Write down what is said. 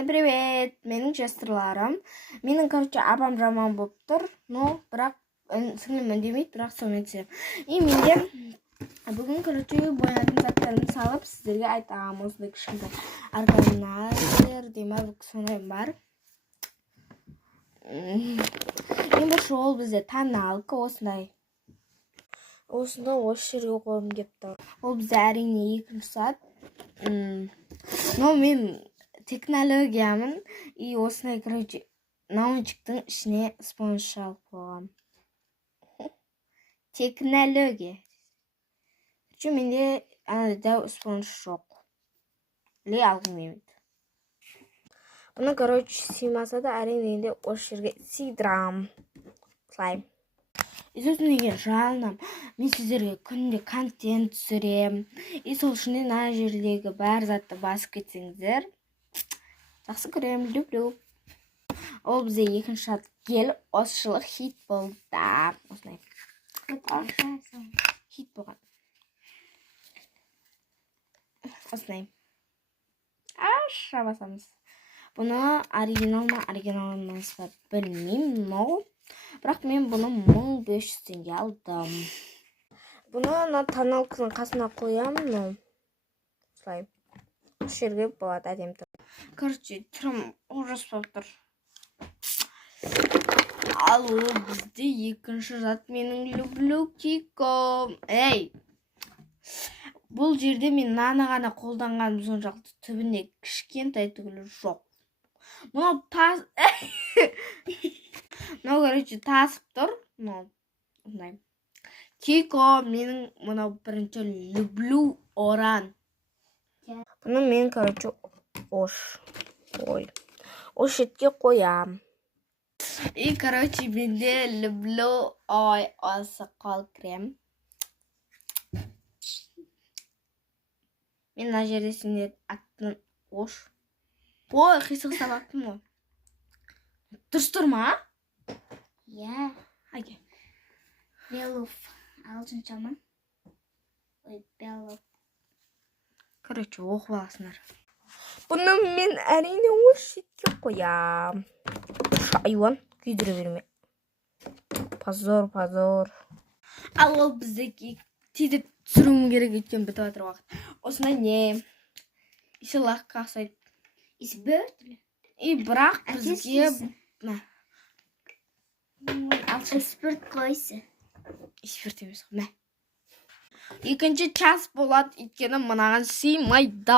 Всем привет, менің жастырларым. Менің, апам жаман болып тұр, но бірақ сіңлім үндемейді, бірақ сонымен түсем. И менде бүгін, боятын заттарымды салып, сіздерге айтамын. Осындай кішкентай органайзер деймін, сондай бар. Ең бірінші ол бізде тоналка осындай. Осында осы жерге қойғым келіп тұр. Ол бізде әрине екінші сат. Но мен технологиямын, и осындай, наушниктің ішіне спонж салып қойғам. Технология. Менде дәу спонж жоқ. Или алғым келмейді. Бұны, сыймаса да әрине осы жерге сыйдырам. Слайм. И сосын егер жалынам, мен сіздерге күнде контент түсірем. И сол үшін ана жердегі бар затты басып кетсеңіздер, жақсы көрем, люблю. Ол бізде екінші сат келіп, осы жылы хит болды. Осындай. Хит болған. Осындай. Аша басамыз. Бұны оригинал емес па білмеймін, но бірақ мен бұны 1500 теңге алдым. Бұны тоналканың қасына қоямын. Осылай. Осы жерге болады әдемі. Түрім ужас болып тұр. Ал ол бізде екінші зат, менің люблю Кико. Эй! Бұл жерде мен наны ғана қолданғаным соншалықты түбінде кішкентай түгілі жоқ. Мынау тас... Мынау, тасып тұр. Кико, менің мынау бірінші люблю оран. Бұны мен, ош шетке қоям. И, менде люблю осы қол крем. Мен мына жерде сендер аттың ош. Ой, қисық сабақтым ғой. Дұрыс тұр ма? Я. Әке. Белов алтыншамын. Ой, Белов. Оқып аласыңдар. Бұны мен әрине ош шетке қоям. Шайуан күйдіре берме. Позор. Ал ол бізде тезіп түсіруім керек еткен бітіп атыр уақыт. Осындай не? Исі лаққа қақсайды. Исі бөртілі. И бірақ бізге... Ал спирт қойсы. Спирт емес қой. Екінші час болады, өйткені мынаған сыймайды.